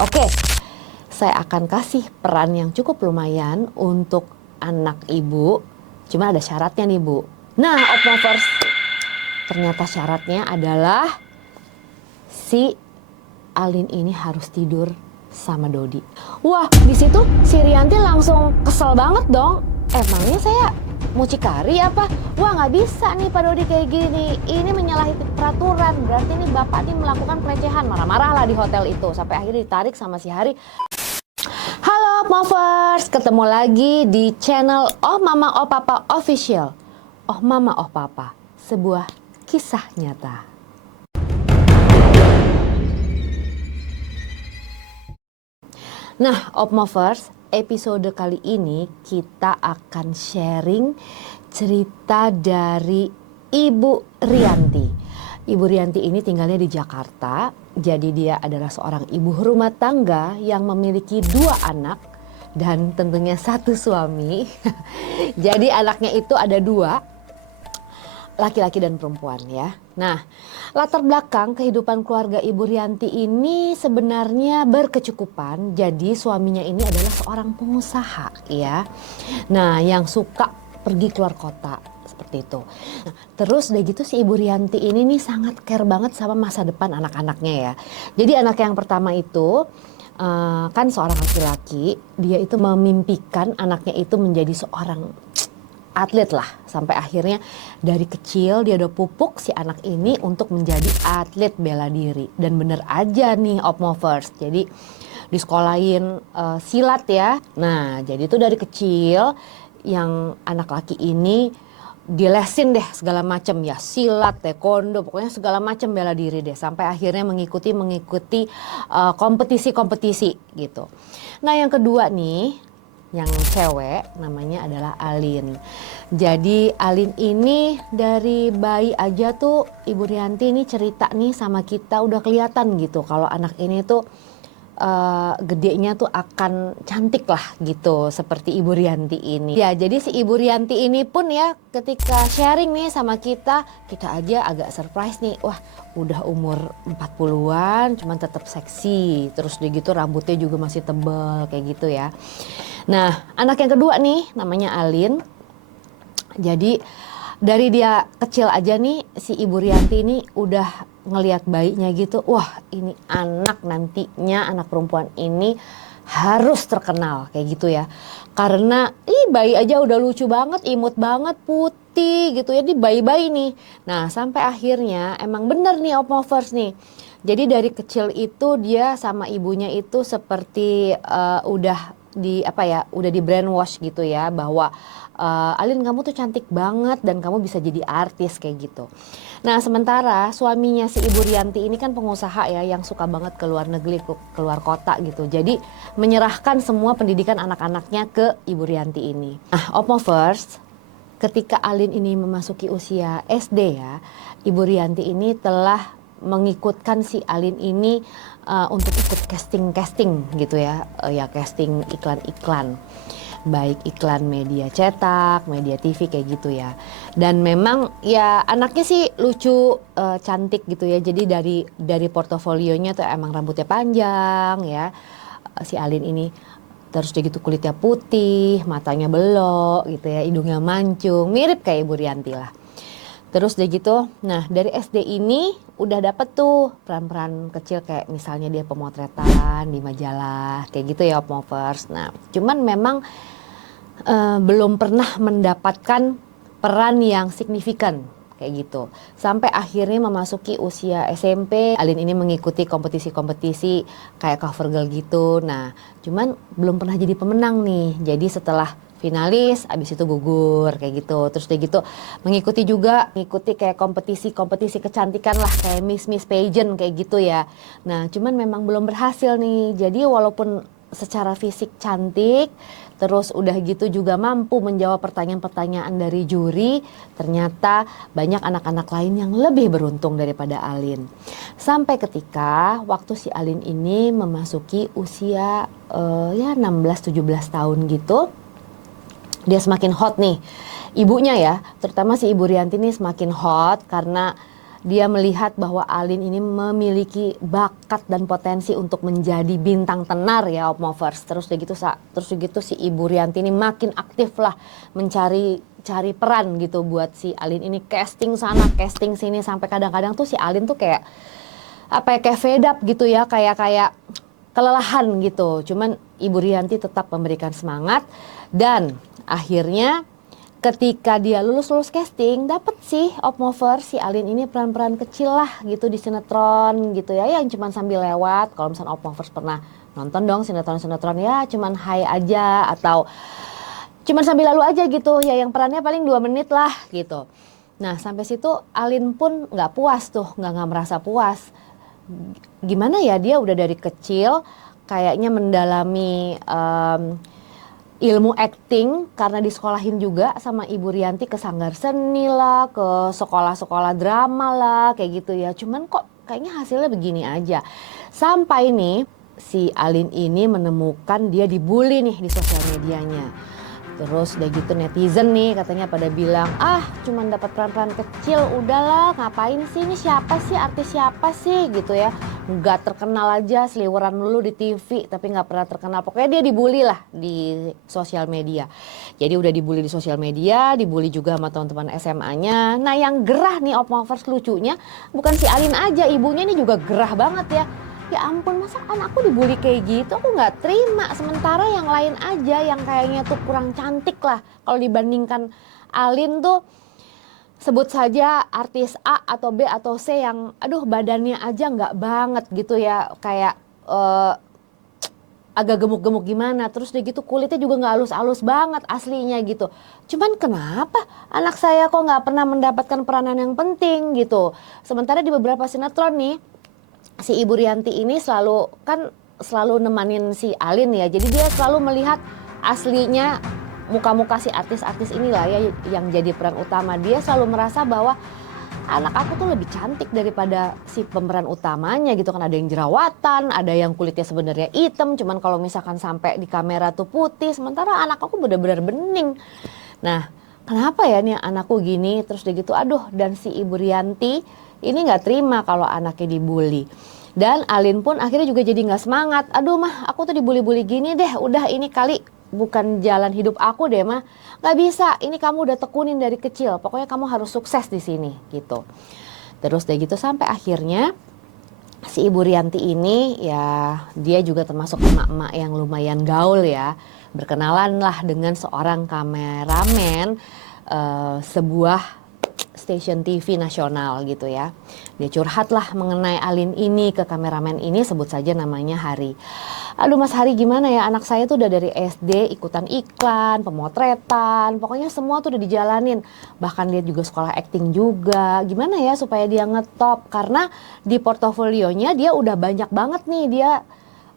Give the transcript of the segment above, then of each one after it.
Oke, saya akan kasih peran yang cukup lumayan untuk anak ibu. Cuma ada syaratnya nih, Bu. Nah, Opmovers, ternyata syaratnya adalah si Alin ini harus tidur sama Dodi. Wah, di situ si Rianti langsung kesel banget dong. Emangnya saya mucikari apa? Wah, nggak bisa nih Pak Dodi kayak gini. Ini menyalahi peraturan. Berarti ini Bapak ini melakukan pelecehan. Marah-marah lah di hotel itu. Sampai akhirnya ditarik sama si Hari. Halo Opmovers, ketemu lagi di channel Oh Mama Oh Papa Official. Oh Mama Oh Papa, sebuah kisah nyata. Nah, Opmovers, episode kali ini kita akan sharing cerita dari Ibu Rianti. Ibu Rianti ini tinggalnya di Jakarta, jadi dia adalah seorang ibu rumah tangga yang memiliki 2 anak dan tentunya 1 suami. Jadi anaknya itu ada 2, laki-laki dan perempuan ya. Nah, latar belakang kehidupan keluarga Ibu Rianti ini sebenarnya berkecukupan. Jadi suaminya ini adalah seorang pengusaha ya. Nah, yang suka pergi keluar kota seperti itu. Nah, terus udah gitu si Ibu Rianti ini nih sangat care banget sama masa depan anak-anaknya ya. Jadi anak yang pertama itu kan seorang laki-laki, dia itu memimpikan anaknya itu menjadi seorang atlet lah, sampai akhirnya dari kecil dia udah pupuk si anak ini untuk menjadi atlet bela diri. Dan bener aja nih Opmovers, jadi disekolahin silat ya. Nah jadi itu dari kecil yang anak laki ini dilesin deh segala macam ya, silat, taekwondo, pokoknya segala macam bela diri deh, sampai akhirnya mengikuti kompetisi-kompetisi gitu. Nah yang kedua nih, yang cewek namanya adalah Alin. Jadi Alin ini dari bayi aja tuh Ibu Rianti ini cerita nih sama kita udah kelihatan gitu kalau anak ini tuh gedenya tuh akan cantik lah gitu seperti Ibu Rianti ini. Ya jadi si Ibu Rianti ini pun ya ketika sharing nih sama kita aja agak surprise nih. Wah udah umur 40-an cuman tetap seksi. Terus dia gitu rambutnya juga masih tebal kayak gitu ya. Nah anak yang kedua nih namanya Alin. Jadi dari dia kecil aja nih si Ibu Rianti ini udah ngelihat bayinya gitu, wah ini anak nantinya, anak perempuan ini harus terkenal kayak gitu ya. Karena bayi aja udah lucu banget, imut banget, putih gitu ya, di bayi-bayi nih. Nah sampai akhirnya emang bener nih Opmovers nih. Jadi dari kecil itu dia sama ibunya itu seperti udah di brainwash gitu ya, bahwa Alin kamu tuh cantik banget dan kamu bisa jadi artis kayak gitu. Nah sementara suaminya si Ibu Rianti ini kan pengusaha ya, yang suka banget ke luar negeri, keluar kota gitu. Jadi menyerahkan semua pendidikan anak-anaknya ke Ibu Rianti ini. Nah Opmovers, ketika Alin ini memasuki usia SD ya, Ibu Rianti ini telah mengikutkan si Alin ini untuk ikut casting gitu ya, casting iklan-iklan, baik iklan media cetak, media TV kayak gitu ya. Dan memang ya anaknya sih lucu, cantik gitu ya. Jadi dari portofolionya tuh emang rambutnya panjang ya, si Alin ini. Terus dia gitu kulitnya putih, matanya belok gitu ya, hidungnya mancung, mirip kayak Ibu Rianti lah. Terus dia gitu, nah dari SD ini udah dapet tuh peran-peran kecil kayak misalnya dia pemotretan di majalah kayak gitu ya Opmovers. Nah cuman memang belum pernah mendapatkan peran yang signifikan kayak gitu. Sampai akhirnya memasuki usia SMP, Alin ini mengikuti kompetisi-kompetisi kayak cover girl gitu. Nah cuman belum pernah jadi pemenang nih. Jadi setelah finalis, abis itu gugur kayak gitu. Terus dia gitu mengikuti kayak kompetisi kecantikan lah, kayak Miss Pageant kayak gitu ya. Nah cuman memang belum berhasil nih. Jadi walaupun secara fisik cantik, terus udah gitu juga mampu menjawab pertanyaan-pertanyaan dari juri, ternyata banyak anak-anak lain yang lebih beruntung daripada Alin. Sampai ketika waktu si Alin ini memasuki usia 16-17 tahun gitu, dia semakin hot nih. Ibunya ya, terutama si Ibu Rianti ini semakin hot karena dia melihat bahwa Alin ini memiliki bakat dan potensi untuk menjadi bintang tenar ya Opmovers. Terus begitu si Ibu Rianti ini makin aktif lah cari peran gitu buat si Alin ini, casting sana casting sini, sampai kadang-kadang tuh si Alin tuh kayak kayak fed up gitu ya, kayak kelelahan gitu. Cuman Ibu Rianti tetap memberikan semangat, dan akhirnya ketika dia lulus casting, dapet sih Opmover si Alin ini peran-peran kecil lah gitu di sinetron gitu ya, yang cuman sambil lewat. Kalau misalnya Opmovers pernah nonton dong sinetron-sinetron ya, cuman hai aja atau cuman sambil lalu aja gitu ya, yang perannya paling 2 menit lah gitu. Nah sampai situ Alin pun nggak puas tuh, nggak merasa puas. Gimana ya, dia udah dari kecil kayaknya mendalami ilmu acting karena disekolahin juga sama Ibu Rianti ke sanggar seni lah, ke sekolah-sekolah drama lah kayak gitu ya. Cuman kok kayaknya hasilnya begini aja. Sampai nih si Alin ini menemukan dia dibully nih di sosial medianya. Terus udah gitu netizen nih katanya pada bilang, cuman dapat peran-peran kecil, udahlah ngapain sih, ini siapa sih, artis siapa sih gitu ya. Nggak terkenal aja, seliweran dulu di TV tapi nggak pernah terkenal. Pokoknya dia dibully lah di sosial media. Jadi udah dibully di sosial media, dibully juga sama teman-teman SMA-nya. Nah yang gerah nih Opmovers, lucunya bukan si Alin aja, ibunya ini juga gerah banget ya. Ya ampun, masa anakku dibully kayak gitu, aku nggak terima. Sementara yang lain aja yang kayaknya tuh kurang cantik lah kalau dibandingkan Alin tuh. Sebut saja artis A atau B atau C yang badannya aja nggak banget gitu ya, kayak agak gemuk-gemuk gimana, terus udah gitu kulitnya juga nggak halus-halus banget aslinya gitu. Cuman kenapa anak saya kok nggak pernah mendapatkan peranan yang penting gitu. Sementara di beberapa sinetron nih, si Ibu Rianti ini selalu nemanin si Alin ya. Jadi dia selalu melihat aslinya muka-muka si artis-artis inilah ya yang jadi peran utama. Dia selalu merasa bahwa anak aku tuh lebih cantik daripada si pemeran utamanya gitu kan. Ada yang jerawatan, ada yang kulitnya sebenarnya hitam, cuman kalau misalkan sampai di kamera tuh putih, sementara anak aku benar-benar bening. Nah, kenapa ya nih anakku gini? Terus udah gitu dan si Ibu Rianti ini nggak terima kalau anaknya dibully. Dan Alin pun akhirnya juga jadi nggak semangat. Mah aku tuh dibully-bully gini deh, udah ini kali bukan jalan hidup aku deh mah. Nggak bisa, ini kamu udah tekunin dari kecil, pokoknya kamu harus sukses di sini gitu. Terus udah gitu sampai akhirnya si Ibu Rianti ini ya, dia juga termasuk emak-emak yang lumayan gaul ya. Berkenalan lah dengan seorang kameramen sebuah stasiun TV nasional gitu ya. Dia curhat lah mengenai Alin ini ke kameramen ini, sebut saja namanya Hari. Mas Hari, gimana ya, anak saya tuh udah dari SD ikutan iklan, pemotretan, pokoknya semua tuh udah dijalanin. Bahkan dia juga sekolah acting juga. Gimana ya supaya dia ngetop, karena di portofolionya dia udah banyak banget nih, dia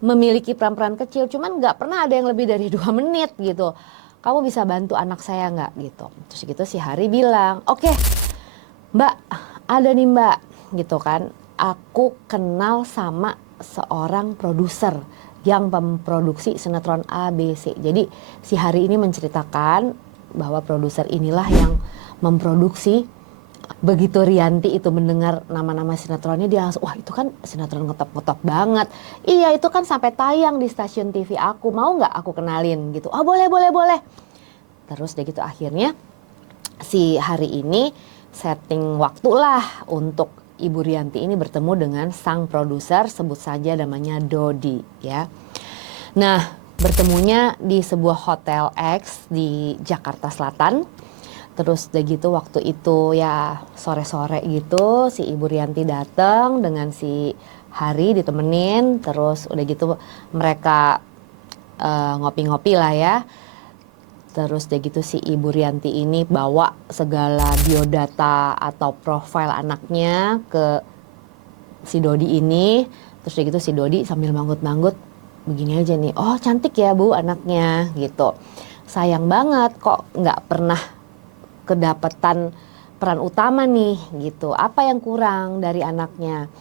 memiliki peran-peran kecil, cuman nggak pernah ada yang lebih dari 2 menit gitu. Kamu bisa bantu anak saya nggak gitu. Terus gitu si Hari bilang, oke, Mbak, ada nih Mbak gitu kan. Aku kenal sama seorang produser yang memproduksi sinetron ABC. Jadi si Hari ini menceritakan bahwa produser inilah yang memproduksi. Begitu Rianti itu mendengar nama-nama sinetronnya, dia langsung, wah itu kan sinetron ngetop-ngetop banget. Iya itu kan sampai tayang di stasiun TV aku, mau nggak aku kenalin gitu. Oh boleh. Terus deh gitu akhirnya si Hari ini setting waktu lah untuk Ibu Rianti ini bertemu dengan sang produser, sebut saja namanya Dodi ya. Nah bertemunya di sebuah hotel X di Jakarta Selatan. Terus udah gitu waktu itu ya sore-sore gitu si Ibu Rianti datang dengan si Hari ditemenin. Terus udah gitu mereka ngopi-ngopi lah ya. Terus udah gitu si Ibu Rianti ini bawa segala biodata atau profil anaknya ke si Dodi ini. Terus udah gitu si Dodi sambil manggut-manggut, begini aja nih, oh cantik ya Bu anaknya gitu. Sayang banget kok nggak pernah kedapatan peran utama nih gitu. Apa yang kurang dari anaknya?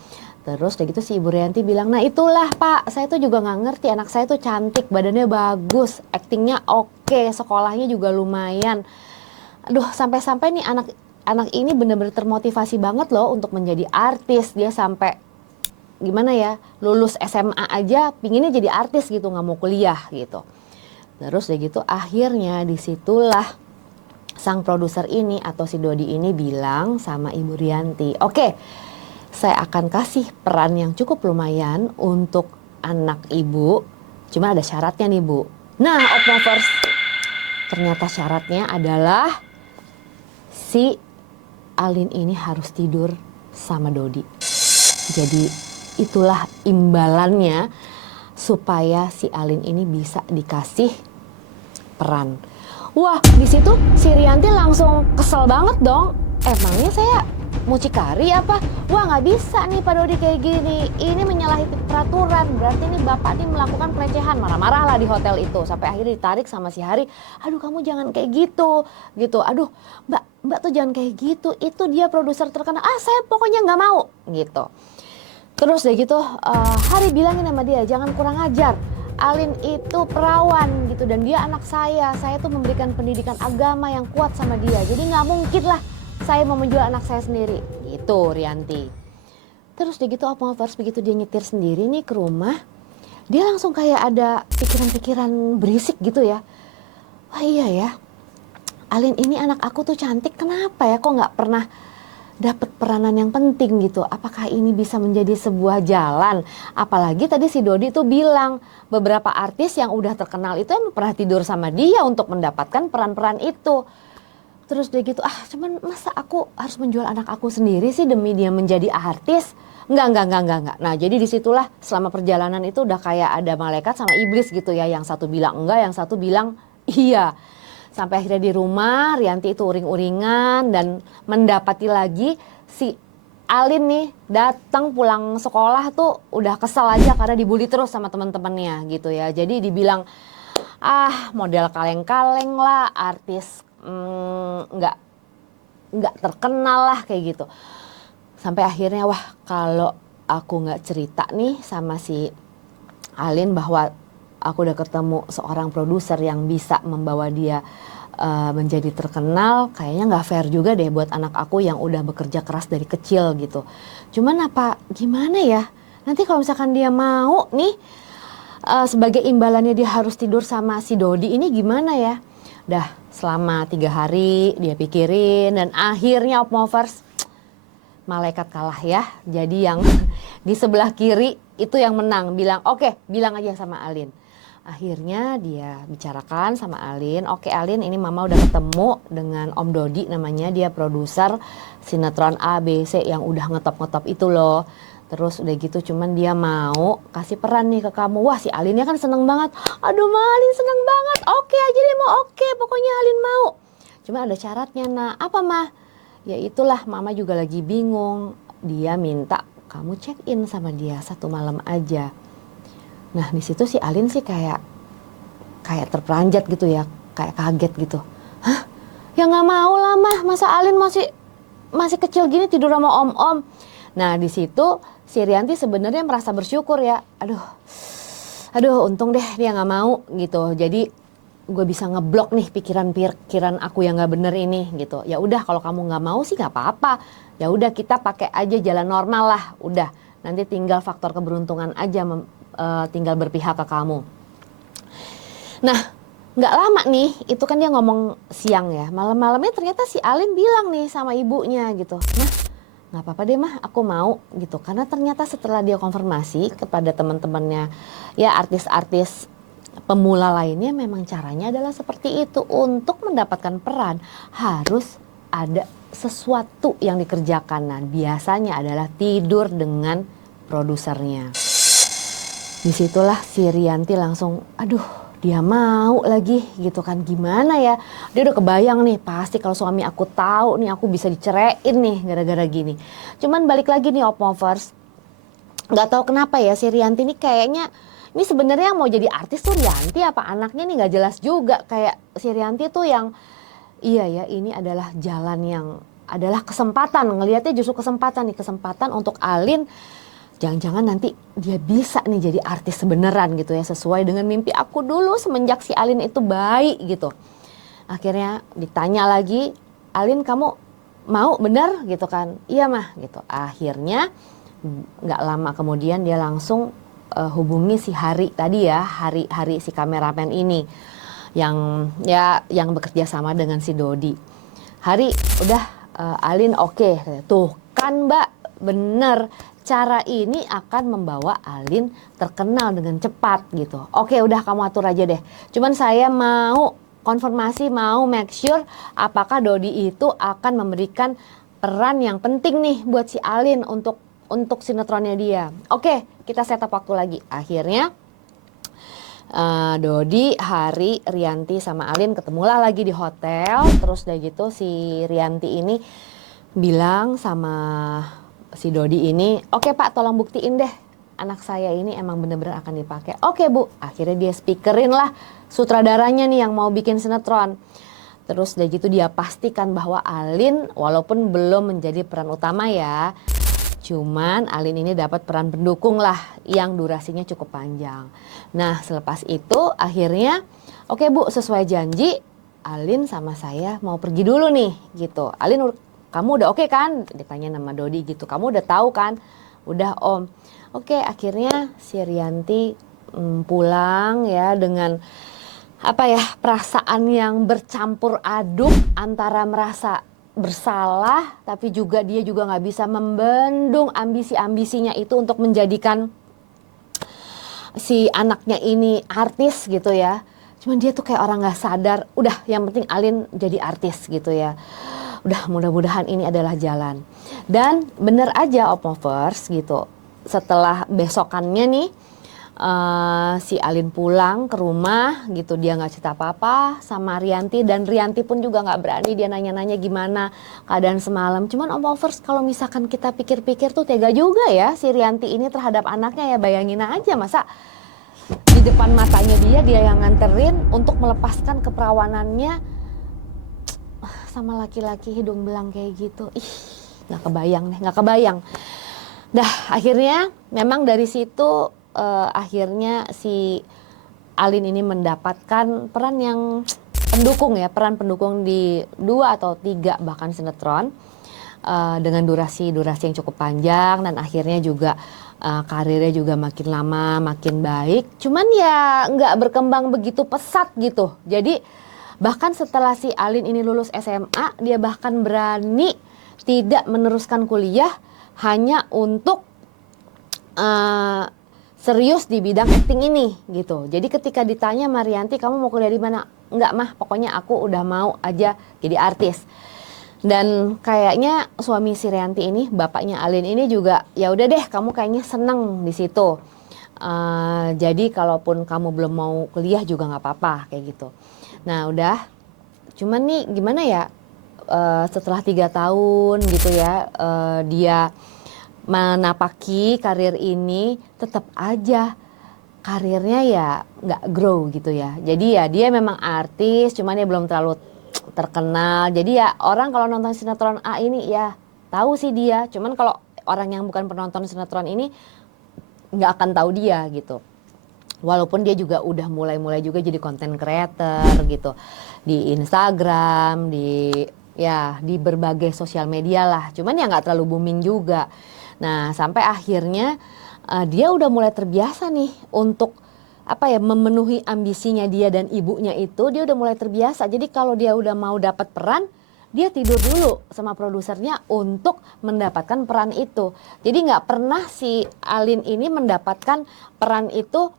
Terus udah gitu si Ibu Rianti bilang, nah itulah Pak, saya tuh juga nggak ngerti, anak saya tuh cantik, badannya bagus, aktingnya oke, sekolahnya juga lumayan. Sampai-sampai nih anak anak ini bener-bener termotivasi banget loh untuk menjadi artis. Dia sampai gimana ya, lulus SMA aja pinginnya jadi artis gitu, nggak mau kuliah gitu. Terus udah gitu akhirnya disitulah sang produser ini atau si Dodi ini bilang sama Ibu Rianti, oke, saya akan kasih peran yang cukup lumayan untuk anak ibu, cuma ada syaratnya nih Bu. Nah, Opmovers, ternyata syaratnya adalah si Alin ini harus tidur sama Dodi. Jadi itulah imbalannya supaya si Alin ini bisa dikasih peran. Wah, di situ si Rianti langsung kesel banget dong. Emangnya saya mucikari apa? Wah, nggak bisa nih Pak Dodi kayak gini. Ini menyalahi peraturan. Berarti ini Bapak ini melakukan pelecehan. Marah-marah lah di hotel itu. Sampai akhirnya ditarik sama si Hari. Aduh, kamu jangan kayak gitu. Gitu. Aduh, Mbak tuh jangan kayak gitu. Itu dia produser terkenal. Ah, saya pokoknya nggak mau. Gitu. Terus deh gitu, Hari bilangin sama dia, jangan kurang ajar. Alin itu perawan gitu dan dia anak saya tuh memberikan pendidikan agama yang kuat sama dia. Jadi nggak mungkin lah saya mau menjual anak saya sendiri. Gitu Rianti. Terus deh gitu Opmovers, begitu dia nyetir sendiri nih ke rumah, dia langsung kayak ada pikiran-pikiran berisik gitu ya. Wah iya ya, Alin ini anak aku tuh cantik, kenapa ya kok nggak pernah dapat peranan yang penting gitu. Apakah ini bisa menjadi sebuah jalan? Apalagi tadi si Dodi tuh bilang beberapa artis yang udah terkenal itu emang pernah tidur sama dia untuk mendapatkan peran-peran itu. Terus dia gitu, cuman masa aku harus menjual anak aku sendiri sih demi dia menjadi artis? Enggak. Nah jadi disitulah selama perjalanan itu udah kayak ada malaikat sama iblis gitu ya. Yang satu bilang enggak, yang satu bilang iya. Sampai akhirnya di rumah Rianti itu uring-uringan dan mendapati lagi si Alin nih datang pulang sekolah tuh udah kesel aja karena dibully terus sama teman-temannya gitu ya. Jadi dibilang model kaleng-kaleng lah, artis nggak terkenal lah kayak gitu. Sampai akhirnya wah kalau aku nggak cerita nih sama si Alin bahwa aku udah ketemu seorang produser yang bisa membawa dia menjadi terkenal, kayaknya nggak fair juga deh buat anak aku yang udah bekerja keras dari kecil gitu. Cuman gimana ya, nanti kalau misalkan dia mau nih sebagai imbalannya dia harus tidur sama si Dodi ini gimana ya. Dah selama 3 hari dia pikirin dan akhirnya Opmovers, malaikat kalah ya. Jadi yang di sebelah kiri itu yang menang, bilang oke, bilang aja sama Alin. Akhirnya dia bicarakan sama Alin, oke Alin, ini mama udah ketemu dengan Om Dodi namanya, dia produser sinetron A, B, C yang udah ngetop-ngetop itu loh. Terus udah gitu cuman dia mau kasih peran nih ke kamu. Wah si Alinnya kan seneng banget, aduh Ma Alin seneng banget, oke aja deh mau, oke pokoknya Alin mau. Cuma ada syaratnya, nah apa Ma? Ya itulah mama juga lagi bingung, dia minta kamu check in sama dia 1 malam aja. Nah di situ si Alin sih kayak terperanjat gitu ya, kayak kaget gitu. Hah? Ya nggak mau lah Mah, masa Alin masih kecil gini tidur sama om-om. Nah di situ si Rianti sebenarnya merasa bersyukur ya. Aduh untung deh dia nggak mau gitu. Jadi gue bisa ngeblok nih pikiran aku yang nggak bener ini gitu. Ya udah kalau kamu nggak mau sih nggak apa-apa. Ya udah kita pakai aja jalan normal lah. Udah nanti tinggal faktor keberuntungan aja tinggal berpihak ke kamu. Nah nggak lama nih itu kan dia ngomong siang ya, malam-malamnya ternyata si Alin bilang nih sama ibunya gitu, Mah nggak apa-apa deh Mah aku mau gitu. Karena ternyata setelah dia konfirmasi kepada teman-temannya ya artis-artis pemula lainnya, memang caranya adalah seperti itu. Untuk mendapatkan peran harus ada sesuatu yang dikerjakan. Nah biasanya adalah tidur dengan produsernya. Disitulah si Rianti langsung, aduh dia mau lagi gitu kan, gimana ya. Dia udah kebayang nih, pasti kalau suami aku tahu nih aku bisa diceraiin nih gara-gara gini. Cuman balik lagi nih Opmovers, nggak tahu kenapa ya si Rianti ini kayaknya, ini sebenarnya yang mau jadi artis tuh Rianti apa anaknya nih nggak jelas juga. Kayak si Rianti tuh yang, iya ya ini adalah jalan yang, adalah kesempatan, ngelihatnya justru kesempatan untuk Alin. Jangan-jangan nanti dia bisa nih jadi artis sebeneran gitu ya, sesuai dengan mimpi aku dulu semenjak si Alin itu bayi gitu. Akhirnya ditanya lagi, Alin kamu mau bener gitu kan, iya mah gitu. Akhirnya nggak lama kemudian dia langsung hubungi si Hari tadi ya, Hari si kameramen ini yang ya yang bekerja sama dengan si Dodi. Hari udah Alin oke. Tuh kan Mbak, bener, cara ini akan membawa Alin terkenal dengan cepat gitu. Oke, udah kamu atur aja deh. Cuman saya mau konfirmasi, mau make sure apakah Dodi itu akan memberikan peran yang penting nih buat si Alin untuk sinetronnya dia. Oke, kita set up waktu lagi. Akhirnya Dodi, Hari, Rianti sama Alin ketemulah lagi di hotel. Terus udah gitu si Rianti ini bilang sama si Dodi ini, oke Pak, tolong buktiin deh anak saya ini emang bener-bener akan dipakai. Oke Bu, akhirnya dia speakerin lah sutradaranya nih yang mau bikin sinetron. Terus udah gitu dia pastikan bahwa Alin walaupun belum menjadi peran utama ya, cuman Alin ini dapat peran pendukung lah yang durasinya cukup panjang. Nah selepas itu akhirnya oke Bu, sesuai janji Alin sama saya mau pergi dulu nih gitu. Alin, kamu udah oke kan? Ditanya nama Dodi gitu. Kamu udah tahu kan? Udah Om. Oke, akhirnya si Rianti pulang ya dengan apa ya, perasaan yang bercampur aduk antara merasa bersalah tapi juga dia juga nggak bisa membendung ambisi-ambisinya itu untuk menjadikan si anaknya ini artis gitu ya. Cuman dia tuh kayak orang nggak sadar, udah yang penting Alin jadi artis gitu ya. Udah mudah-mudahan ini adalah jalan. Dan bener aja Opmovers gitu, setelah besokannya nih si Alin pulang ke rumah gitu, dia nggak cerita apa-apa sama Rianti, dan Rianti pun juga nggak berani dia nanya-nanya gimana keadaan semalam. Cuman Opmovers, kalau misalkan kita pikir-pikir tuh tega juga ya si Rianti ini terhadap anaknya ya. Bayangin aja, masa di depan matanya dia yang nganterin untuk melepaskan keperawanannya sama laki-laki hidung belang kayak gitu. Ih, nggak kebayang deh, nggak kebayang. Dah akhirnya memang dari situ akhirnya si Alin ini mendapatkan peran yang pendukung ya, peran pendukung di 2 atau 3 bahkan sinetron dengan durasi yang cukup panjang, dan akhirnya juga karirnya juga makin lama makin baik. Cuman ya nggak berkembang begitu pesat gitu. Jadi bahkan setelah si Alin ini lulus SMA, dia bahkan berani tidak meneruskan kuliah hanya untuk serius di bidang acting ini gitu. Jadi ketika ditanya Marianti, kamu mau kuliah di mana? Enggak mah, pokoknya aku udah mau aja jadi artis. Dan kayaknya suami si Rianti ini, bapaknya Alin ini juga ya udah deh, kamu kayaknya seneng di situ. Jadi kalaupun kamu belum mau kuliah juga nggak apa-apa kayak gitu. Nah udah, cuman nih gimana ya, setelah 3 tahun gitu ya dia menapaki karir ini, tetap aja karirnya ya nggak grow gitu ya. Jadi ya dia memang artis, cuman dia belum terlalu terkenal. Jadi ya orang kalau nonton sinetron A ini ya tahu sih dia, cuman kalau orang yang bukan penonton sinetron ini nggak akan tahu dia gitu. Walaupun dia juga udah mulai juga jadi content creator gitu di Instagram, di berbagai sosial media lah. Cuman ya nggak terlalu booming juga. Nah sampai akhirnya dia udah mulai terbiasa nih untuk memenuhi ambisinya dia dan ibunya itu. Dia udah mulai terbiasa. Jadi kalau dia udah mau dapat peran, dia tidur dulu sama produsernya untuk mendapatkan peran itu. Jadi nggak pernah si Alin ini mendapatkan peran itu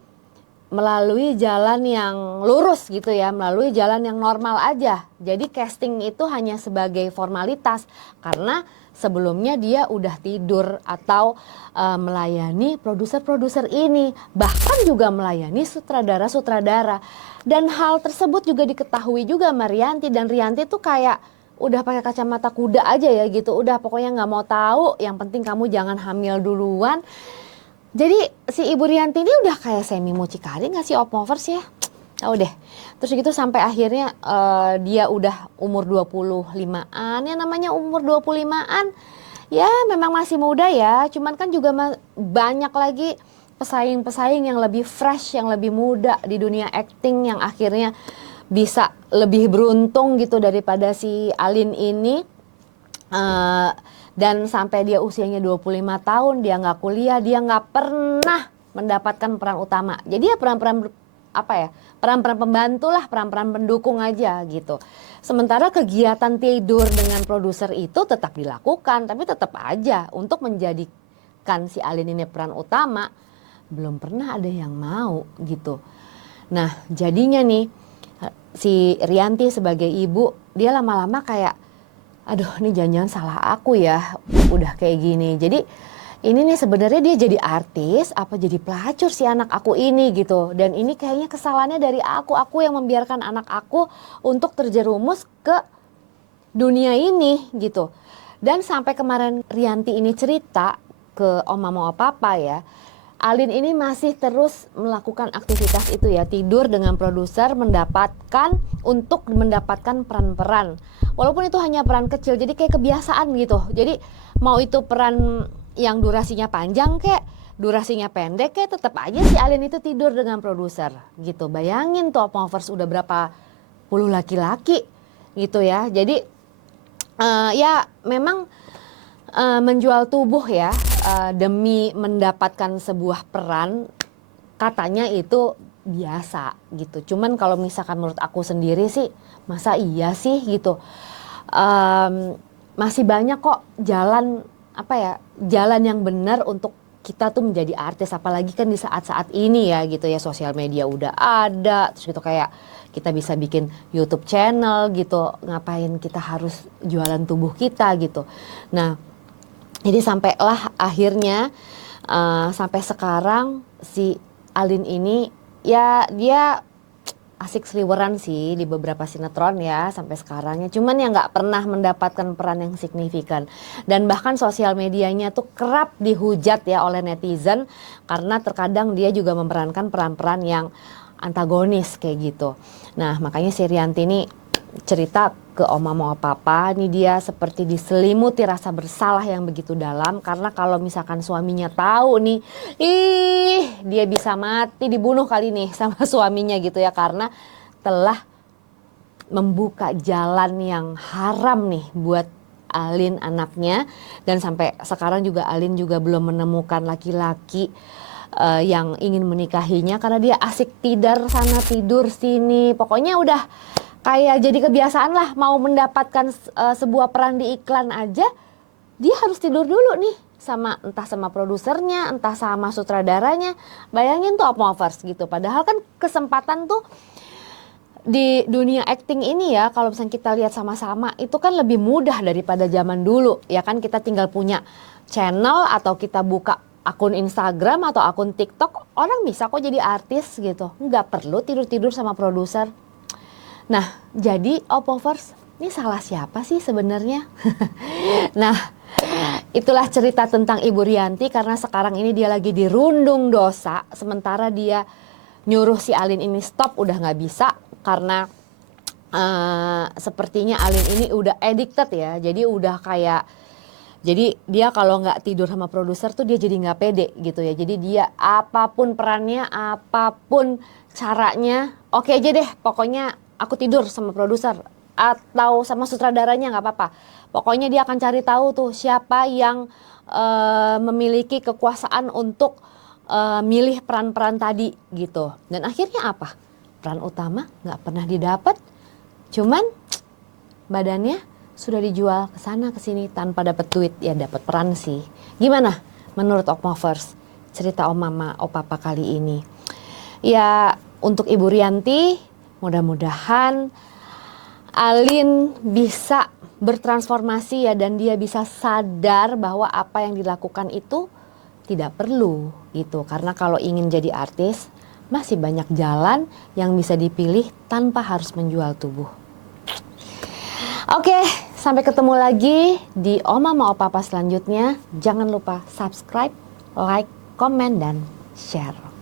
melalui jalan yang lurus gitu ya, melalui jalan yang normal aja. Jadi casting itu hanya sebagai formalitas, karena sebelumnya dia udah tidur atau melayani produser-produser ini, bahkan juga melayani sutradara-sutradara. Dan hal tersebut juga diketahui juga sama Rianti, dan Rianti tuh kayak udah pakai kacamata kuda aja ya gitu, udah pokoknya nggak mau tahu, yang penting kamu jangan hamil duluan. Jadi si Ibu Rianti ini udah kayak semi mucikari gak sih Opmovers ya? Tahu deh. Terus gitu sampai akhirnya dia udah umur 25-an. Ya namanya umur 25-an ya memang masih muda ya. Cuman kan juga banyak lagi pesaing-pesaing yang lebih fresh, yang lebih muda di dunia acting, yang akhirnya bisa lebih beruntung gitu daripada si Alin ini. Eh, dan sampai dia usianya 25 tahun, dia nggak kuliah, dia nggak pernah mendapatkan peran utama. Jadi ya peran-peran apa ya, peran-peran pembantu lah, peran-peran pendukung aja gitu. Sementara kegiatan tidur dengan produser itu tetap dilakukan, tapi tetap aja untuk menjadikan si Alin ini peran utama, belum pernah ada yang mau gitu. Nah jadinya nih si Rianti sebagai ibu, dia lama-lama kayak, aduh ini jangan-jangan salah aku ya udah kayak gini. Jadi ini nih sebenarnya dia jadi artis apa jadi pelacur si anak aku ini gitu. Dan ini kayaknya kesalahannya dari aku yang membiarkan anak aku untuk terjerumus ke dunia ini gitu. Dan sampai kemarin Rianti ini cerita ke Om Mama Om Papa ya, Alin ini masih terus melakukan aktivitas itu ya, tidur dengan produser, untuk mendapatkan peran-peran. Walaupun itu hanya peran kecil, jadi kayak kebiasaan gitu. Jadi mau itu peran yang durasinya panjang kek, durasinya pendek kek, tetap aja si Alin itu tidur dengan produser gitu. Bayangin tuh Opmovers udah berapa puluh laki-laki gitu ya. Jadi ya memang menjual tubuh ya demi mendapatkan sebuah peran, katanya itu biasa gitu. Cuman kalau misalkan menurut aku sendiri sih, masa iya sih gitu. Masih banyak kok jalan jalan yang benar untuk kita tuh menjadi artis, apalagi kan di saat-saat ini ya gitu ya, sosial media udah ada, terus gitu kayak kita bisa bikin YouTube channel gitu, ngapain kita harus jualan tubuh kita gitu. Nah jadi sampailah akhirnya sampai sekarang si Alin ini ya dia asik seliweran sih di beberapa sinetron ya sampai sekarangnya. Cuman ya nggak pernah mendapatkan peran yang signifikan. Dan bahkan sosial medianya tuh kerap dihujat ya oleh netizen karena terkadang dia juga memerankan peran-peran yang antagonis kayak gitu. Nah makanya si Rianti ini cerita ke Om Mama Om Papa, ini dia seperti diselimuti rasa bersalah yang begitu dalam karena kalau misalkan suaminya tahu nih, dia bisa mati dibunuh kali nih sama suaminya gitu ya, karena telah membuka jalan yang haram nih buat Alin anaknya. Dan sampai sekarang juga Alin juga belum menemukan laki-laki yang ingin menikahinya karena dia asik tidur sana tidur sini, pokoknya udah kayak jadi kebiasaan lah, mau mendapatkan sebuah peran di iklan aja dia harus tidur dulu nih entah sama produsernya, entah sama sutradaranya. Bayangin tuh Opmovers gitu. Padahal kan kesempatan tuh di dunia acting ini ya, kalau misalnya kita lihat sama-sama itu kan lebih mudah daripada zaman dulu ya kan. Kita tinggal punya channel atau kita buka akun Instagram atau akun TikTok, orang bisa kok jadi artis gitu, nggak perlu tidur-tidur sama produser. Nah, jadi Opmovers, ini salah siapa sih sebenarnya? Nah, itulah cerita tentang Ibu Rianti karena sekarang ini dia lagi dirundung dosa, sementara dia nyuruh si Alin ini stop udah nggak bisa karena sepertinya Alin ini udah addicted ya, jadi udah kayak, jadi dia kalau nggak tidur sama produser tuh dia jadi nggak pede gitu ya. Jadi dia apapun perannya, apapun caranya, oke aja deh pokoknya aku tidur sama produser atau sama sutradaranya nggak apa-apa. Pokoknya dia akan cari tahu tuh siapa yang memiliki kekuasaan untuk milih peran-peran tadi gitu. Dan akhirnya apa? Peran utama nggak pernah didapat. Cuman badannya sudah dijual ke sana ke sini tanpa dapat duit. Ya dapat peran sih. Gimana menurut Opmovers cerita Om Mama Om Papa kali ini? Ya untuk Ibu Rianti, mudah-mudahan Alin bisa bertransformasi ya, dan dia bisa sadar bahwa apa yang dilakukan itu tidak perlu gitu. Karena kalau ingin jadi artis masih banyak jalan yang bisa dipilih tanpa harus menjual tubuh. Oke, sampai ketemu lagi di Om Mama Om Papa selanjutnya. Jangan lupa subscribe, like, komen, dan share.